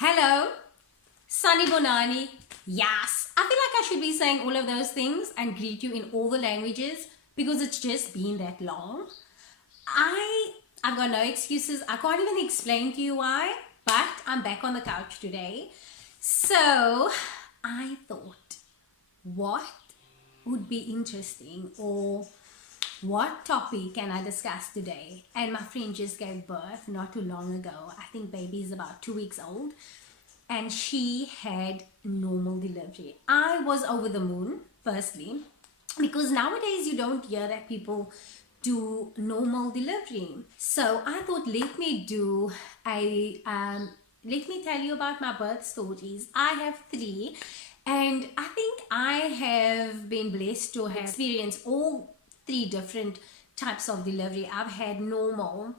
Hello, Sunny Bonani. Yes, I feel like I should be saying all of those things and greet you in all the languages because it's just been that long. I've got no excuses. I can't even explain to you why, but I'm back on the couch today. So I thought, what would be interesting or what topic can I discuss today? And my friend just gave birth not too long ago. I think baby is about 2 weeks old. And she had normal delivery. I was over the moon, firstly, because nowadays you don't hear that people do normal delivery. So I thought, let me tell you about my birth stories. I have three, and I think I have been blessed to have experienced all three different types of delivery. I've had normal,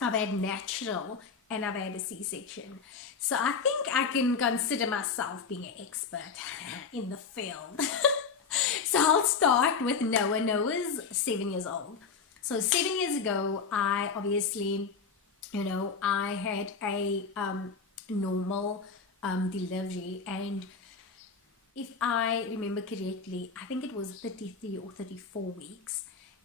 I've had natural, and I've had a C-section. So I think I can consider myself being an expert in the field. So I'll start with Noah. Noah's 7 years old. So 7 years ago, I obviously, I had a normal delivery, and if I remember correctly, I think it was 33 or 34 weeks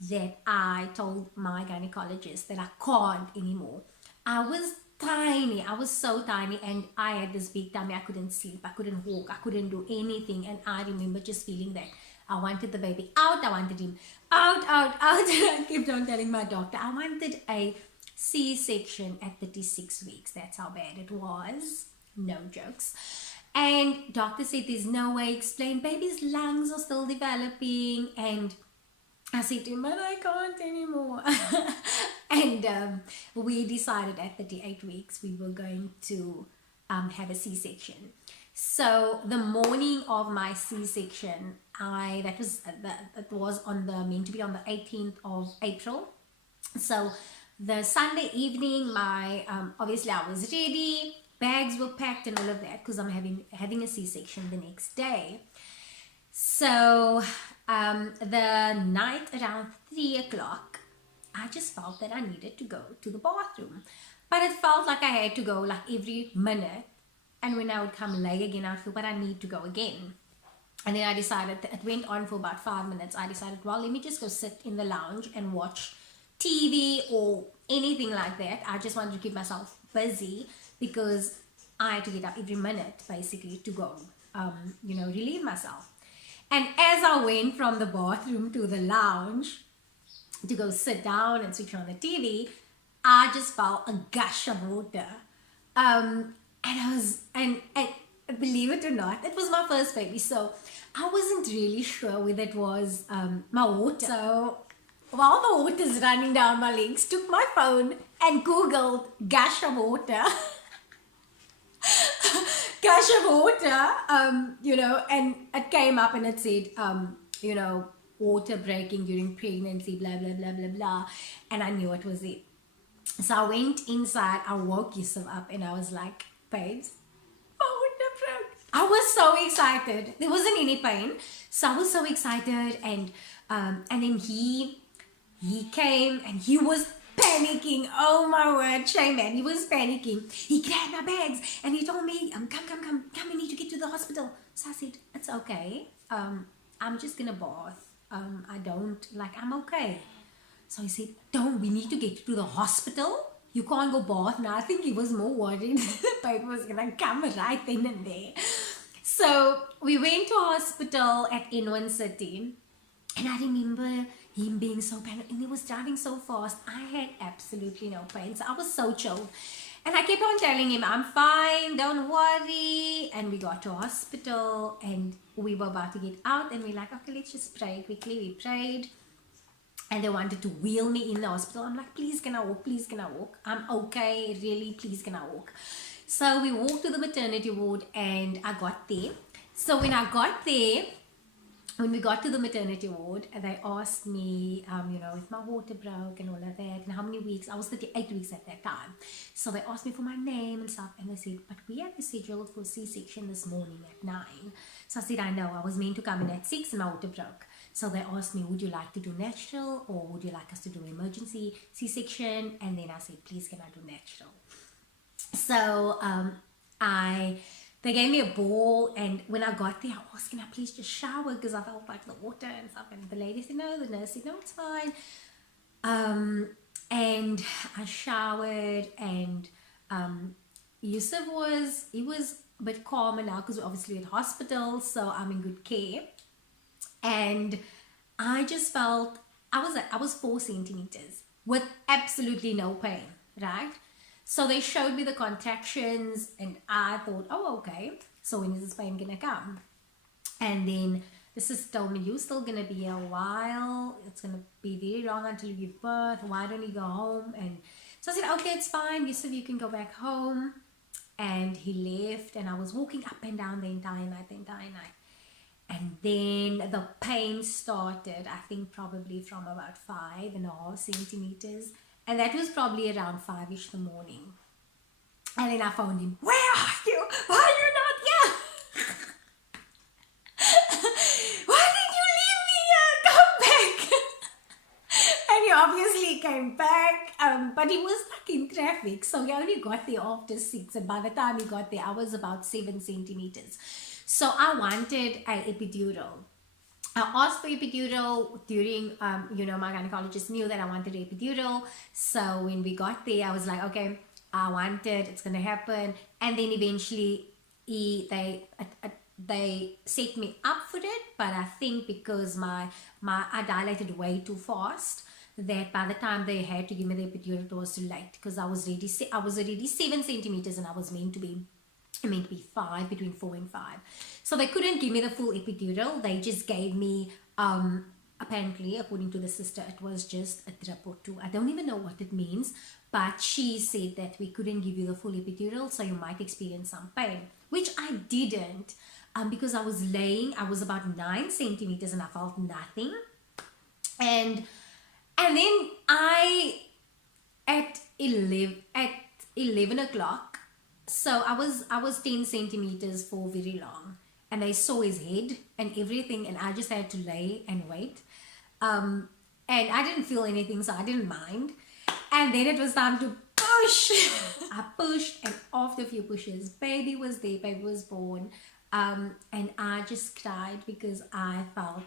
that I told my gynecologist that I can't anymore. I was tiny. I was so tiny, and I had this big tummy. I couldn't sleep. I couldn't walk. I couldn't do anything. And I remember just feeling that I wanted the baby out. I wanted him out, out, out. And I kept on telling my doctor I wanted a C-section at 36 weeks. That's how bad it was. No jokes. And doctor said there's no way. Explain, baby's lungs are still developing. And I said to him, but I can't anymore. And we decided at 38 weeks we were going to have a C-section. So the morning of my C-section, that was meant to be on the 18th of April. So the Sunday evening, obviously I was ready, bags were packed and all of that because I'm having a C-section the next day. So the night around 3 o'clock, I just felt that I needed to go to the bathroom. But it felt like I had to go like every minute. And when I would come lay again, I'd feel, but I need to go again. And then I decided, it went on for about 5 minutes. I decided, well, let me just go sit in the lounge and watch TV or anything like that. I just wanted to keep myself busy because I had to get up every minute basically to go, relieve myself. And as I went from the bathroom to the lounge to go sit down and switch on the TV, I just felt a gush of water. And believe it or not, it was my first baby. So I wasn't really sure whether it was my water. So while the water is running down my legs, took my phone and Googled gush of water. Gush of water, and it came up and it said, water breaking during pregnancy, blah, blah, blah, blah, blah. And I knew it was it. So I went inside, I woke Yusuf up and I was like, babes, my water broke. I was so excited. There wasn't any pain. So I was so excited, and then he came and he was panicking. Oh my word, shame man, he was panicking. He grabbed my bags and he told me, come, we need to get to the hospital. So I said, it's okay. I'm just gonna bath. I'm okay. So he said, we need to get to the hospital. You can't go bath now. I think he was more worried the baby was gonna come right then and there. So we went to hospital at N1 City, and I remember him being so panicked, and he was driving so fast. I had absolutely no pain, so I was so chilled. And I kept on telling him, I'm fine, don't worry. And we got to hospital, and we were about to get out, and we're like, okay, let's just pray quickly. We prayed, and they wanted to wheel me in the hospital. I'm like, please can I walk? Please can I walk? I'm okay, really, please can I walk? So we walked to the maternity ward, and I got there. So when I got there, when we got to the maternity ward, they asked me, if my water broke and all of that, and how many weeks. I was 38 weeks at that time. So they asked me for my name and stuff, and they said, but we have a schedule for C-section this morning at 9. So I said, I know, I was meant to come in at 6 and my water broke. So they asked me, would you like to do natural or would you like us to do emergency C-section? And then I said, please can I do natural? So They gave me a ball, and when I got there, I asked, can I please just shower? Because I felt like the water and stuff. And the lady said, no, the nurse said, no, it's fine. And I showered, and Yusuf he was a bit calmer now because we're obviously at hospital, so I'm in good care. And I just felt I was 4 centimeters with absolutely no pain, right? So they showed me the contractions, and I thought, oh, okay, so when is this pain gonna come? And then the sister told me, you're still gonna be here a while, it's gonna be very long until you give birth, why don't you go home? And so I said, okay, it's fine, you said you can go back home. And he left, and I was walking up and down the entire night. And then the pain started, I think probably from about 5.5 centimeters. And that was probably around 5-ish in the morning. And then I phoned him, where are you? Why are you not here? Why did you leave me here? Come back. And he obviously came back, but he was stuck in traffic. So he only got there after 6. And by the time he got there, I was about 7 centimeters. So I wanted an epidural. I asked for epidural during, my gynecologist knew that I wanted an epidural. So when we got there, I was like, okay, I want it, it's going to happen. And then eventually they set me up for it. But I think because I dilated way too fast, that by the time they had to give me the epidural, it was too late. Because I was already 7 centimeters, and I was meant to be 5, between 4 and 5. So they couldn't give me the full epidural. They just gave me, apparently, according to the sister, it was just a drip or 2. I don't even know what it means, but she said that we couldn't give you the full epidural, so you might experience some pain, which I didn't, because I was about 9 centimeters and I felt nothing. And then at 11 o'clock, so I was 10 centimeters for very long, and they saw his head and everything, and I just had to lay and wait. And I didn't feel anything, so I didn't mind. And then it was time to push. I pushed, and after a few pushes, baby was there, baby was born. And I just cried because I felt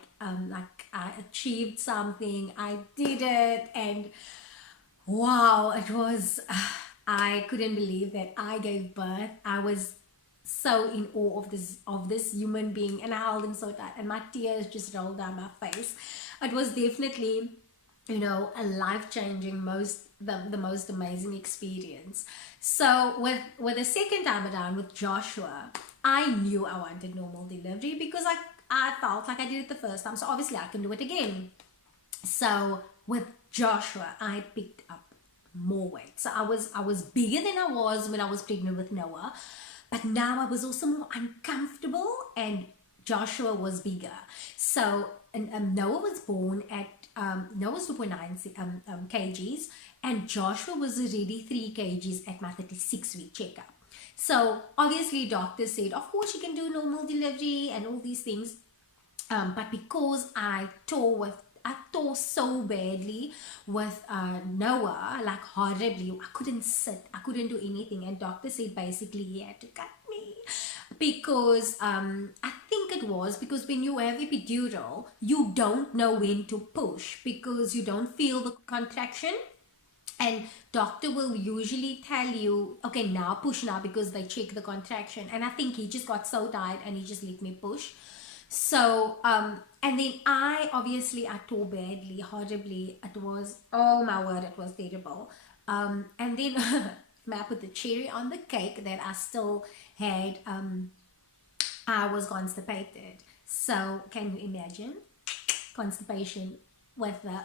like I achieved something. I did it, and wow, it was... I couldn't believe that I gave birth. I was so in awe of this human being, and I held him so tight, and my tears just rolled down my face. It was definitely, a life-changing, the most amazing experience. So with the second time around with Joshua, I knew I wanted normal delivery because I felt like I did it the first time, so obviously I can do it again. So with Joshua, I picked up more weight. So I was bigger than I was when I was pregnant with Noah, but now I was also more uncomfortable, and Joshua was bigger. So Noah was born at Noah's 2.9 kgs, and Joshua was already 3 kgs at my 36-week checkup. So obviously doctors said, of course you can do normal delivery and all these things, but because I tore so badly with Noah, like horribly. I couldn't sit, I couldn't do anything, and doctor said basically he had to cut me because I think it was because when you have epidural, you don't know when to push because you don't feel the contraction, and doctor will usually tell you, okay, now push now, because they check the contraction. And I think he just got so tired and he just let me push. So and then I tore badly, horribly. It was, oh my word, it was terrible. And then I put the cherry on the cake that I still had, I was constipated. So can you imagine constipation with the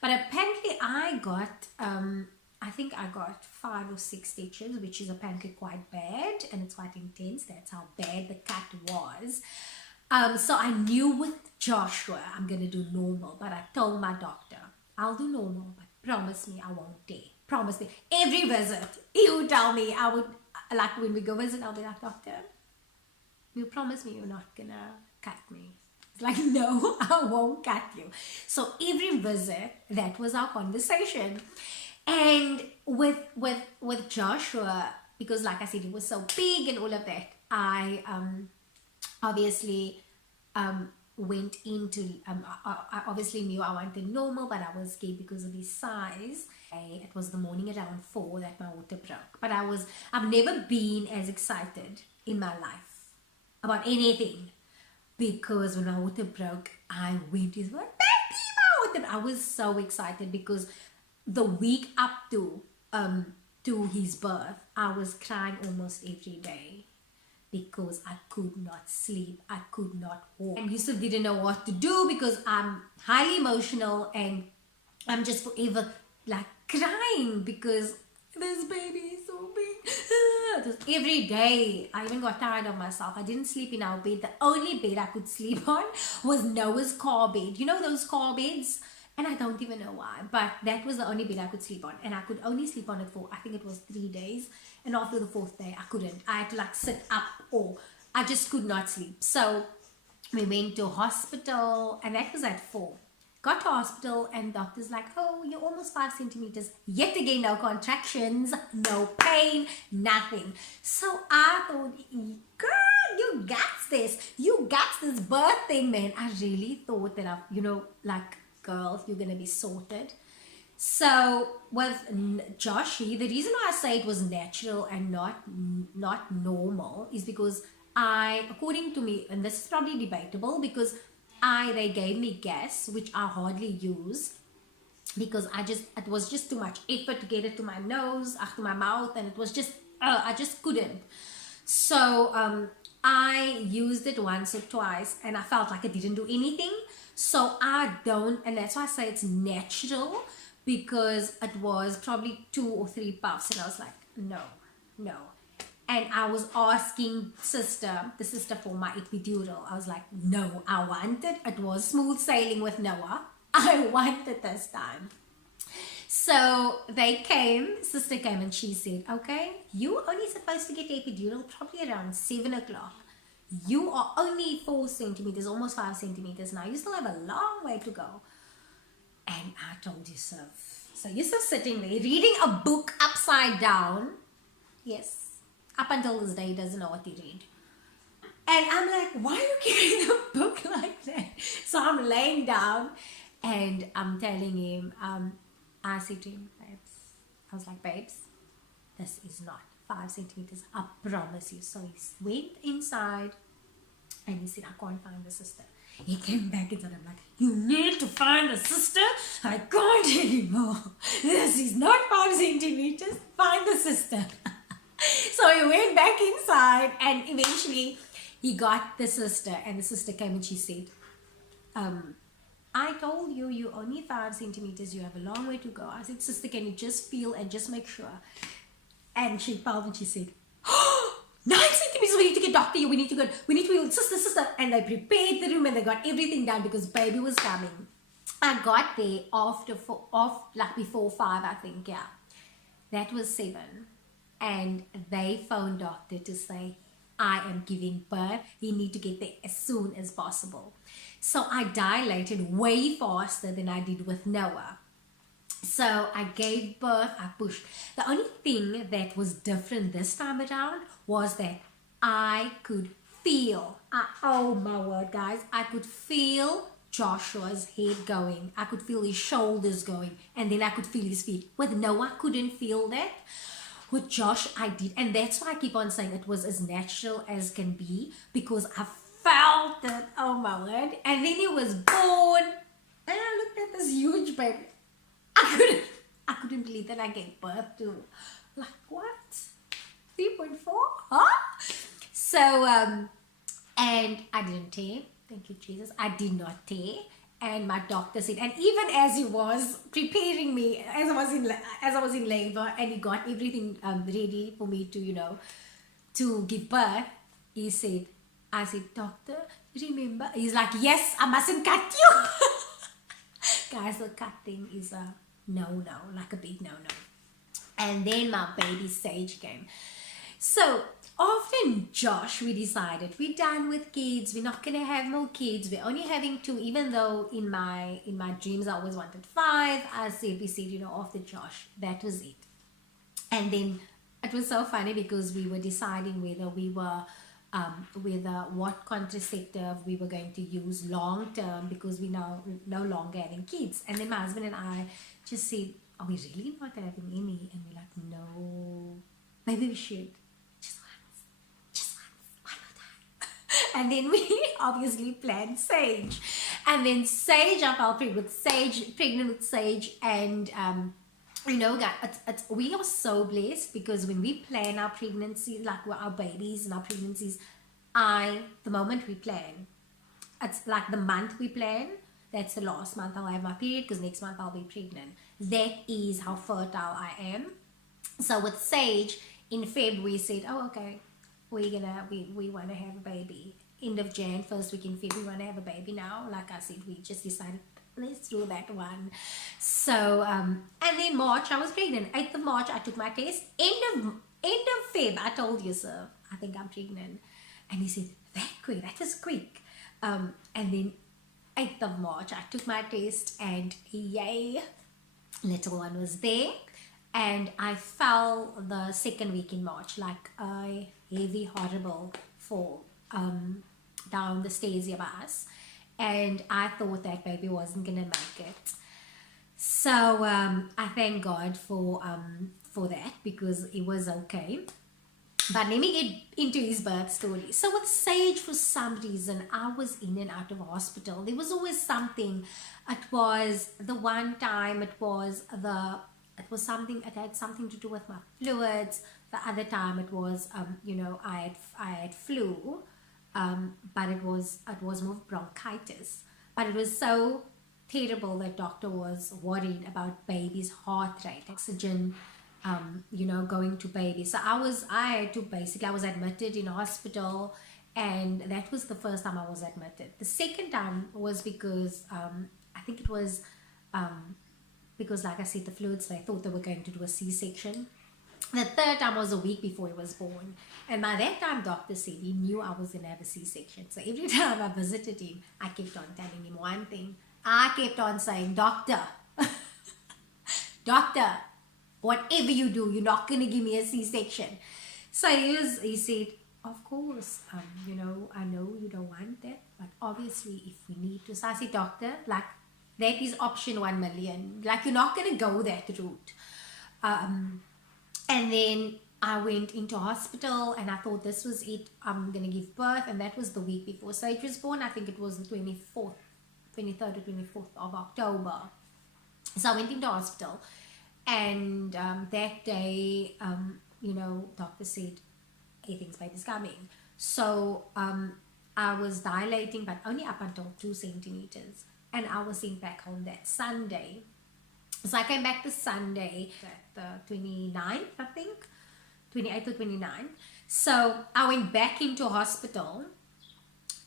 but apparently I got I think I got 5 or 6 stitches, which is apparently quite bad, and it's quite intense. That's how bad the cut was. So I knew with Joshua I'm gonna do normal, but I told my doctor I'll do normal, but promise me I won't dare. Promise me. Every visit he would tell me, I would, like when we go visit, I'll be like, doctor, you promise me you're not gonna cut me? It's like, no, I won't cut you. So every visit, that was our conversation. And with Joshua, because like I said, it was so big and all of that, I obviously went into I obviously knew I wanted normal, but I was scared because of his size. It was the morning around 4 that my water broke, but I've never been as excited in my life about anything, because when my water broke, I went with my baby, my water. I was so excited because the week up to his birth, I was crying almost every day because I could not sleep, I could not walk, and Yusuf didn't know what to do because I'm highly emotional and I'm just forever like crying because this baby is so big. Every day I even got tired of myself. I didn't sleep in our bed. The only bed I could sleep on was Noah's car bed. You know those car beds? And I don't even know why, but that was the only bed I could sleep on, and I could only sleep on it for, I think it was 3 days, and after the 4th day I couldn't. I had to like sit up, or I just could not sleep. So we went to hospital, and that was at 4. Got to hospital, and doctor's like, oh, you're almost 5 centimeters. Yet again, no contractions, no pain, nothing. So I thought, girl, you got this. You got this birth thing, man. I really thought that like, girl, you're gonna be sorted. So with Joshie, the reason why I say it was natural and not normal is because according to me, and this is probably debatable, because they gave me gas, which I hardly use, because it was just too much effort to get it to my nose, to my mouth, and it was just I just couldn't. So I used it once or twice, and I felt like it didn't do anything. So and that's why I say it's natural, because it was probably 2 or 3 puffs, and I was like, no. And I was asking the sister for my epidural. I was like, no, I want it. It was smooth sailing with Noah. I want it this time. So sister came, and she said, okay, you only supposed to get the epidural probably around 7 o'clock. You are only 4 centimeters, almost 5 centimeters now. You still have a long way to go. And I told Yusuf. So Yusuf's sitting there reading a book upside down. Yes. Up until this day, he doesn't know what he read. And I'm like, why are you carrying the book like that? So I'm laying down, and I'm telling him, I said to him, I was like, babes, this is not 5 centimeters, I promise you. So he went inside, and he said, I can't find the sister. He came back and said, I'm like, you need to find the sister. I can't anymore. This is not 5 centimeters. Find the sister. So he went back inside, and eventually he got the sister, and the sister came and she said, I told you, you're only 5 centimeters. You have a long way to go. I said, sister, can you just feel and just make sure? And she felt, and she said, 9 centimeters, we need to get doctor here, we need to go, sister, and they prepared the room, and they got everything done because baby was coming. I got there before 5, I think, yeah. That was 7, and they phoned doctor to say, I am giving birth, you need to get there as soon as possible. So I dilated way faster than I did with Noah. So I gave birth, I pushed. The only thing that was different this time around was that I could feel, oh my word guys, I could feel Joshua's head going. I could feel his shoulders going, and then I could feel his feet. With Noah, I couldn't feel that. With Josh, I did. And that's why I keep on saying it was as natural as can be, because I felt it, oh my word. And then he was born, and I looked at this huge baby. I couldn't believe that I gave birth to, like, what? 3.4? Huh? So, and I didn't tear. Thank you, Jesus. I did not tear. And my doctor said, and even as he was preparing me, as I was in labor, and he got everything ready for me to, to give birth, I said, doctor, remember? He's like, yes, I mustn't cut you. Guys, the cutting is a no, like a big no. And then my baby Sage came. So after Josh, we decided we're done with kids. We're not gonna have more kids. We're only having 2, even though in my dreams I always wanted 5. We said, after Josh, that was it. And then it was so funny because we were deciding whether what contraceptive we were going to use long term, because we now no longer having kids. And then my husband and I just said, are we really not having any? And we're like, no, maybe we should. Just once, one more time. And then we obviously planned Sage. And then Sage, I fell pregnant with Sage. And you know, guys, we are so blessed, because when we plan our pregnancies, like our babies and our pregnancies, the moment we plan, it's like the month we plan, that's the last month I'll have my period, because next month I'll be pregnant. That is how fertile I am. So with Sage, in Feb, we said, oh, okay, we want to have a baby. End of Jan, first week in Feb, we want to have a baby now. Like I said, we just decided, let's do that one. So, and then March, I was pregnant. 8th of March, I took my test. End of Feb, I told you, sir, I think I'm pregnant. And he said, that quick, that was quick. And then 8th of March, I took my test, and yay, little one was there. And I fell the second week in March, like a heavy, horrible fall down the stairs of us. And I thought that baby wasn't gonna make it. So I thank God for that, because it was okay. But let me get into his birth story. So with Sage, for some reason, I was in and out of hospital. There was always something. It was the one time, it had something to do with my fluids. The other time it was, you know, I had flu, but it was more bronchitis. But it was so terrible that doctor was worried about baby's heart rate, oxygen, you know, going to baby. So I was admitted in hospital, and that was the first time I was admitted. The second time was because I think it was because, like I said, the fluids, they thought they were going to do a C-section. The third time was a week before he was born, and by that time doctor said he knew I was going to have a C-section. So every time I visited him, I kept on telling him one thing. I kept on saying, doctor, doctor, whatever you do, you're not going to give me a C-section. So he said, of course, you know, I know you don't want that, but obviously if we need to. So I said, doctor, like, that is option 1 million. Like, you're not going to go that route. And then I went into hospital, and I thought this was it. I'm going to give birth. And that was the week before Sage was born. I think it was the 23rd or 24th of October. So I went into hospital. And that day, you know, doctor said, hey, things baby's coming. So I was dilating, but only up until 2 centimeters. And I was sent back home that Sunday. So I came back the Sunday, the 29th, I think, 28th or 29th. So I went back into hospital,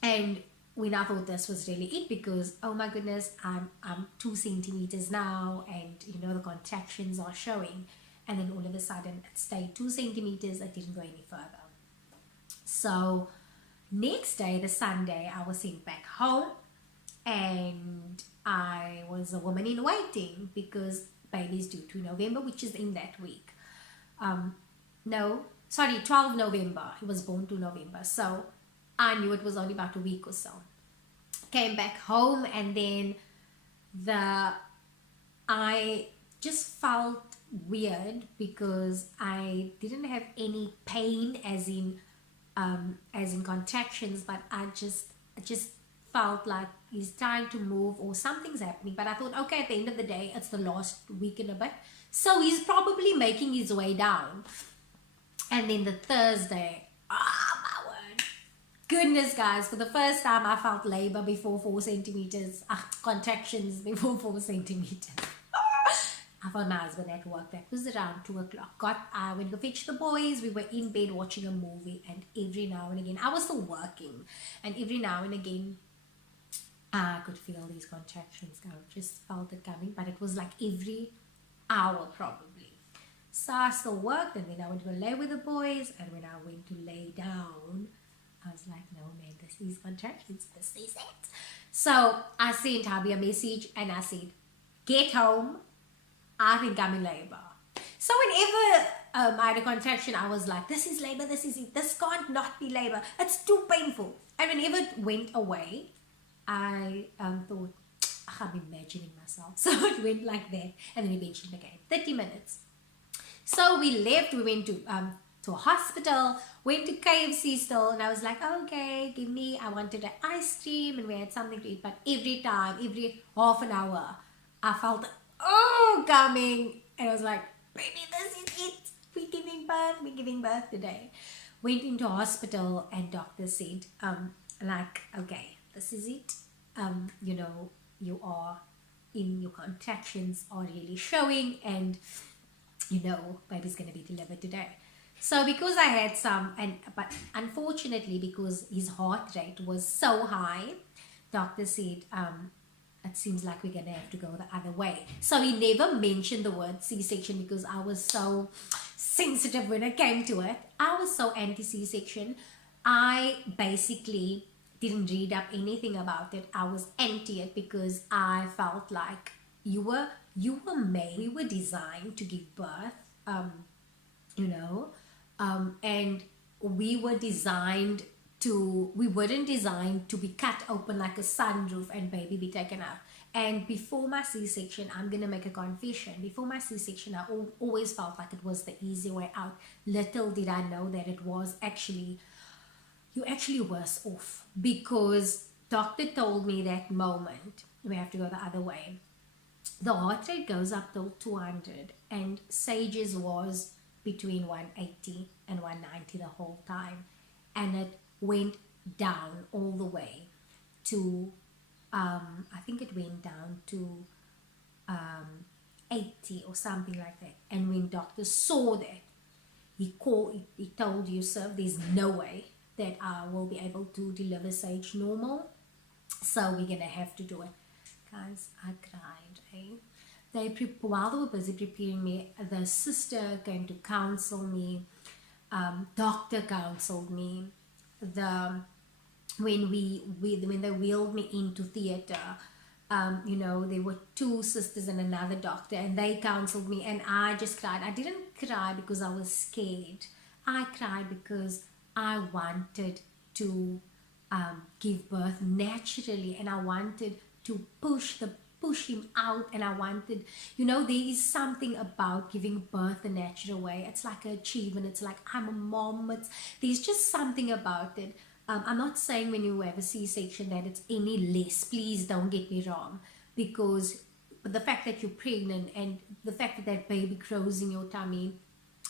and when I thought this was really it, because, oh my goodness, I'm 2 centimeters now, and you know, the contractions are showing. And then all of a sudden it stayed 2 centimeters, it didn't go any further. So next day, the Sunday, I was sent back home, and I was a woman in waiting, because baby's due to November, which is in that week. 12 November, he was born to November. So I knew it was only about a week or so. Came back home, and then I just felt weird, because I didn't have any pain as in contractions, but I just felt like he's trying to move or something's happening. But I thought, okay, at the end of the day, it's the last week and a bit, so he's probably making his way down. And then the Thursday, my word, goodness, guys, for the first time I felt labor before 4 centimeters, contractions before 4 centimeters. I found my husband at work. That was around 2 o'clock. I went to fetch the boys. We were in bed watching a movie, and every now and again, I was still working, and every now and again, I could feel these contractions. I just felt it coming, but it was like every hour probably. So I still worked, and then I went to lay with the boys, and when I went to lay down, I was like, no man, this is contractions, this is it. So I sent Hubby a message, and I said, get home, I think I'm in labor. So whenever I had a contraction, I was like, this is labor, this is it, this can't not be labor, it's too painful. And whenever it went away, I thought, I'm imagining myself. So it went like that, and then eventually again, 30 minutes. So we left, we went to a hospital, went to KFC still, and I was like, okay, give me, I wanted an ice cream, and we had something to eat, but every time, every half an hour, I felt, coming, and I was like, baby, this is it, we're giving birth today. Went into hospital, and doctor said, like, okay, this is it, you know, you are in, your contractions are really showing, and you know, baby's going to be delivered today. So because I had some, but unfortunately, because his heart rate was so high, doctor said, it seems like we're going to have to go the other way. So he never mentioned the word C-section because I was so sensitive when it came to it. I was so anti-C-section. I basically didn't read up anything about it. I was anti it because I felt like you were made, we were designed to give birth, you know, and we weren't designed to be cut open like a sunroof and baby be taken out. And before my C-section, I'm gonna make a confession. Before my C-section, I always felt like it was the easy way out. Little did I know that it was actually, you're actually worse off, because doctor told me that moment we have to go the other way. The heart rate goes up to 200, and Sage's was between 180 and 190 the whole time, and it went down all the way to I think it went down to 80 or something like that. And when doctor saw that, he told Yusuf, there's no way that I will be able to deliver Sage normal, so we're gonna have to do it. Guys, I cried, eh? While they were busy preparing me, the sister came to counsel me, doctor counseled me. When they wheeled me into theater, you know, there were two sisters and another doctor, and they counseled me, and I just cried. I didn't cry because I was scared. I cried because I wanted to give birth naturally, and I wanted to push him out, and I wanted, you know, there is something about giving birth the natural way. It's like an achievement. It's like, I'm a mom. There's just something about it. I'm not saying when you have a C-section that it's any less. Please don't get me wrong, because the fact that you're pregnant and the fact that that baby grows in your tummy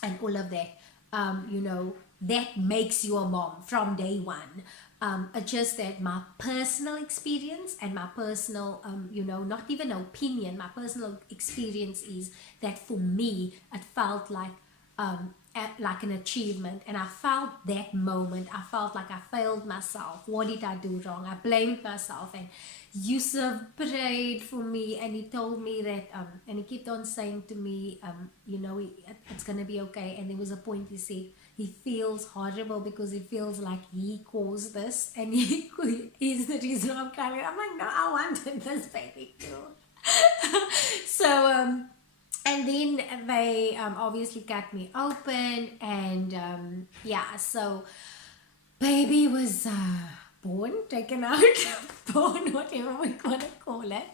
and all of that, you know, that makes you a mom from day one. It's just that my personal experience and my personal, you know, not even opinion, my personal experience is that for me, it felt like an achievement, and I felt that moment, I felt like I failed myself. What did I do wrong? I blamed myself, and Yusuf prayed for me, and he told me that, and he kept on saying to me, you know, it's gonna be okay. And there was a point he said he feels horrible because he feels like he caused this, and he's the reason I'm crying. I'm like, no, I wanted this baby too. So and then they obviously cut me open, and yeah, so baby was born, taken out, born, whatever we want to call it.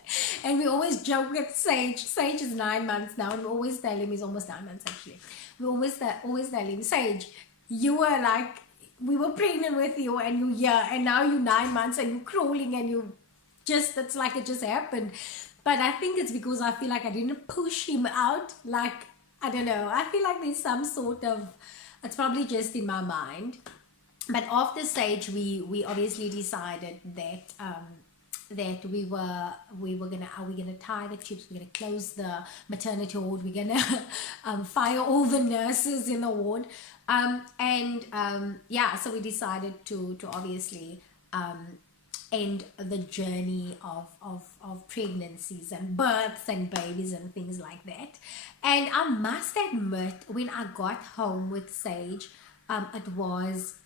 And we always joke with Sage. Sage is 9 months now, and we always tell him, he's almost 9 months actually. We always tell him, Sage, you were like, we were pregnant with you, and you're here, and now you're 9 months, and you're crawling, and you just, it's like it just happened. But I think it's because I feel like I didn't push him out. Like, I don't know. I feel like there's some sort of, it's probably just in my mind. But after Sage, we obviously decided that that we were gonna tie the tubes, we're gonna close the maternity ward, we're gonna fire all the nurses in the ward, yeah, so we decided to obviously end the journey of pregnancies and births and babies and things like that. And I must admit, when I got home with Sage, it was,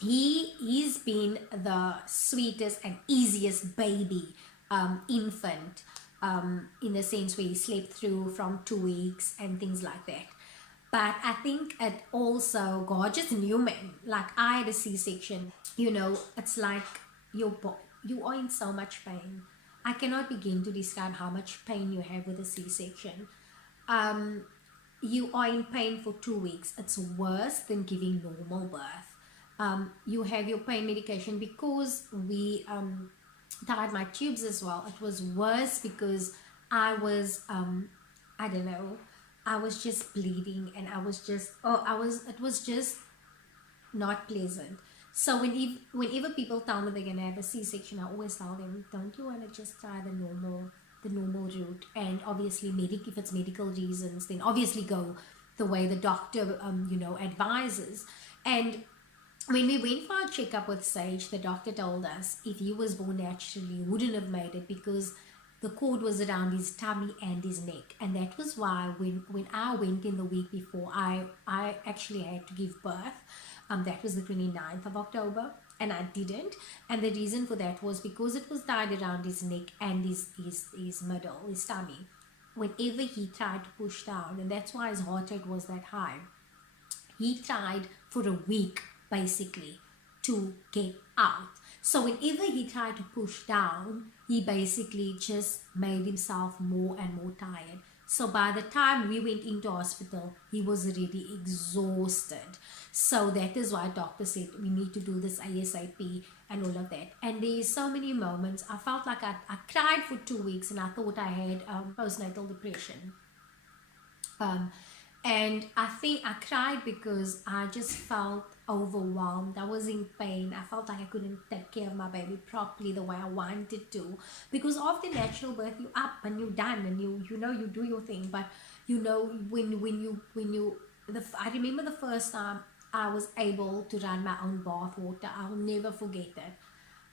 he's been the sweetest and easiest baby, infant, in the sense where he slept through from 2 weeks and things like that. But I think it also, God just knew me. Like, I had a C-section. You know, it's like you are in so much pain. I cannot begin to describe how much pain you have with a C-section. You are in pain for 2 weeks. It's worse than giving normal birth. You have your pain medication because we tied my tubes as well. It was worse because I was I don't know, I was just bleeding, and I was just, it was just not pleasant. So whenever people tell me they're gonna have a C-section, I always tell them, don't you want to just try the normal route? And obviously, if it's medical reasons, then obviously go the way the doctor advises. And when we went for our checkup with Sage, the doctor told us if he was born naturally, he wouldn't have made it because the cord was around his tummy and his neck. And that was why when I went in the week before, I actually had to give birth. That was the 29th of October, and I didn't. And the reason for that was because it was tied around his neck and his middle, his tummy. Whenever he tried to push down, and that's why his heart rate was that high, he tried for a week basically to get out. So whenever he tried to push down, he basically just made himself more and more tired. So by the time we went into hospital, he was already exhausted. So that is why doctor said we need to do this ASAP and all of that. And there's so many moments. I felt like I cried for 2 weeks, and I thought I had postnatal depression. And I think I cried because I just felt overwhelmed. I was in pain. I felt like I couldn't take care of my baby properly the way I wanted to. Because after natural birth, you're up and you're done, and you do your thing. But I remember the first time I was able to run my own bath water. I'll never forget it.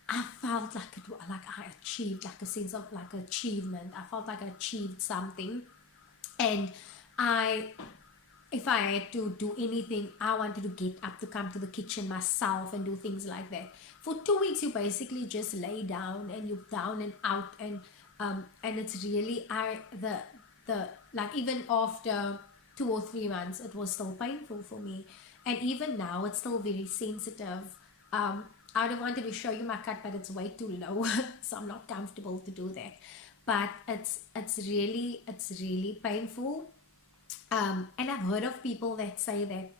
I felt like I achieved like a sense of like achievement. I felt like I achieved something, and if I had to do anything, I wanted to get up to come to the kitchen myself and do things like that. For 2 weeks, you basically just lay down and you're down and out, and it's really like even after 2 or 3 months, it was still painful for me, and even now it's still very sensitive. I don't want to show you my cut, but it's way too low, so I'm not comfortable to do that. But it's really painful. And I've heard of people that say that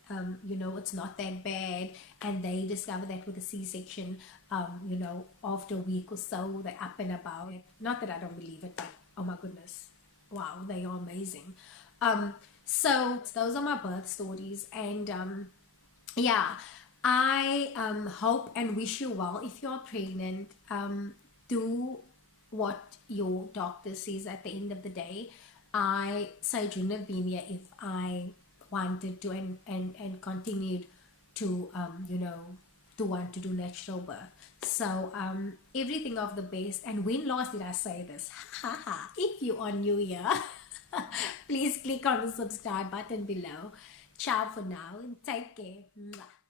it's not that bad, and they discover that with a C-section, after a week or so, they're up and about. Not that I don't believe it, but oh my goodness, wow, they are amazing. So those are my birth stories, and yeah, I hope and wish you well. If you're pregnant, do what your doctor says at the end of the day. I shouldn't have been here if I wanted to and continued to to want to do natural birth. So everything of the best. And when last did I say this? If you are new here, please click on the subscribe button below. Ciao for now and take care. Mwah.